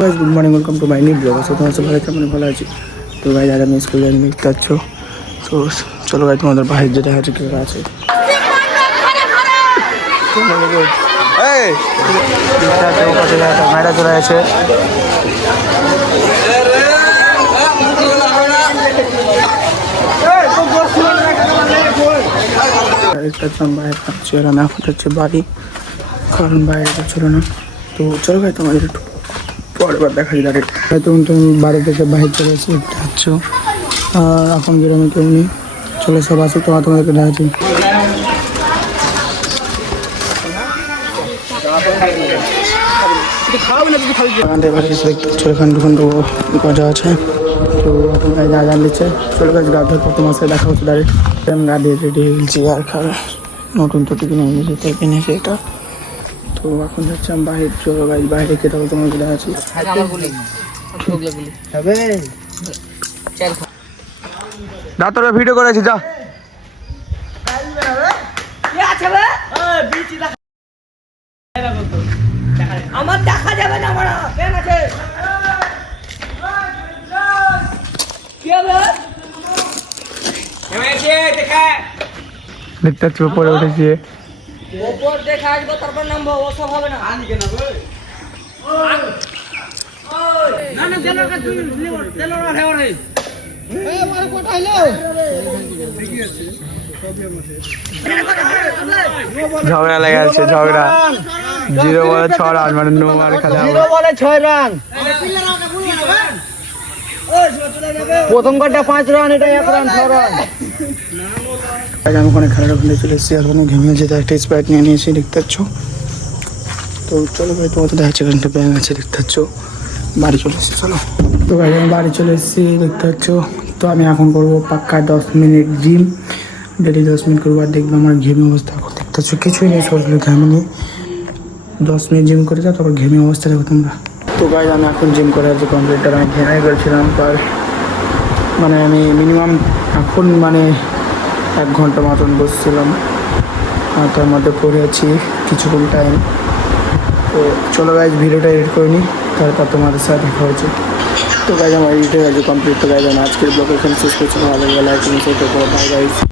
Good morning welcome to my new blog. So তোমার সব ভালো আছে? আমি ভালো আছি। তো ভাই আজ আমি স্কুল যাই দেখতে পাচ্ছ। তো চলো ভাই তোমাদের ভাই যেটা আছে কি আছে মেয়েটা চলে আছে। বাইরে থাকছি আর আমি এখন হচ্ছে বাড়ি, কারণ বাইরে ছিল না। তো চলো ভাই তোমাদের একটু পরের বার দেখা যায় ডাইরেক্ট। তখন তুমি বাড়ি থেকে বাইরে চলে এসে যাচ্ছ, আর এখন গ্রামে কেউ নেই। চলে সব আসে তোমাদেরকে দেখাচ্ছি। এখানে দুটো গজা আছে। তো এখন গা জান দিচ্ছে। চলে গেছে গা ধর তোমার সাথে দেখা হচ্ছে ডাইরেক্ট। আমি গা দিয়ে রেডি হয়ে গেছি আর খাবার নতুন তো কিনে নিয়েছি, তাই কিনেছি এটা। তো এখন যাচ্ছি আমি বাইরে। চলো গাছ বাইরে খেতে হবে, তোমাকে দেখাচ্ছি। তোরা ভিডিও করেছি যা। আমার দেখা যাবে না, আমার কেন আছে দেখতে পাচ্ছি উপরে উঠেছি। ওপর দেখা আসবো, তারপর নামবো। ওসব হবে না। ঝগড়া লেগে আছে, ঝগড়া। 0 বলে 6 রান, মানে 9 মার খেলা। 0 বলে 6 রান, প্রথম কাটা 5 রান, এটা 1 রান 6 রান। আমি ওখানে খেলাটা ভুলে চলে এসেছি, আর ওখানে ঘেমে যেতে একটা স্প্রাইট নিয়ে নিয়েছি, দেখতে পাচ্ছ। তো চলো ভাই তোমাদের দেখাচ্ছি, এখানটা ব্যাঙ আছে দেখতে পাচ্ছ। বাড়ি চলে এসেছি, চলো। তো ভাই আমি বাড়ি চলে এসেছি দেখতে পাচ্ছ। তো আমি এখন করবো পাক্কা 10 মিনিট জিম। ডেলি 10 মিনিট করবো, আর দেখবো আমার ঘেমে অবস্থা এখন দেখতে পাচ্ছ। কিছুই নেই, শরীরে ঘেমে নেই। 10 মিনিট জিম করে যাও, তারপর ঘেমে অবস্থা দেখো তোমরা। তো ভাই আমি এখন জিম করে আছি কমপ্লিট। আমি ঘেমে গেছিলাম, তার মানে আমি মিনিমাম এখন মানে 1 ঘন্টা মতন বসছিলাম, আর তার মধ্যে পড়ে আছি কিছুক্ষণ টাইম। তো চলো গাইজ ভিডিওটা এডিট করে নিই, তারপর তোমাদের সাথে দেখা হচ্ছে। তো গাইজ আমার এডিট হয়ে গেছে কমপ্লিট। তো গাইজ আমি আজকের ব্লগ এখানে শেষ করছি। ভালো লাগলে লাইক করুন, শেয়ার করুন। By guys.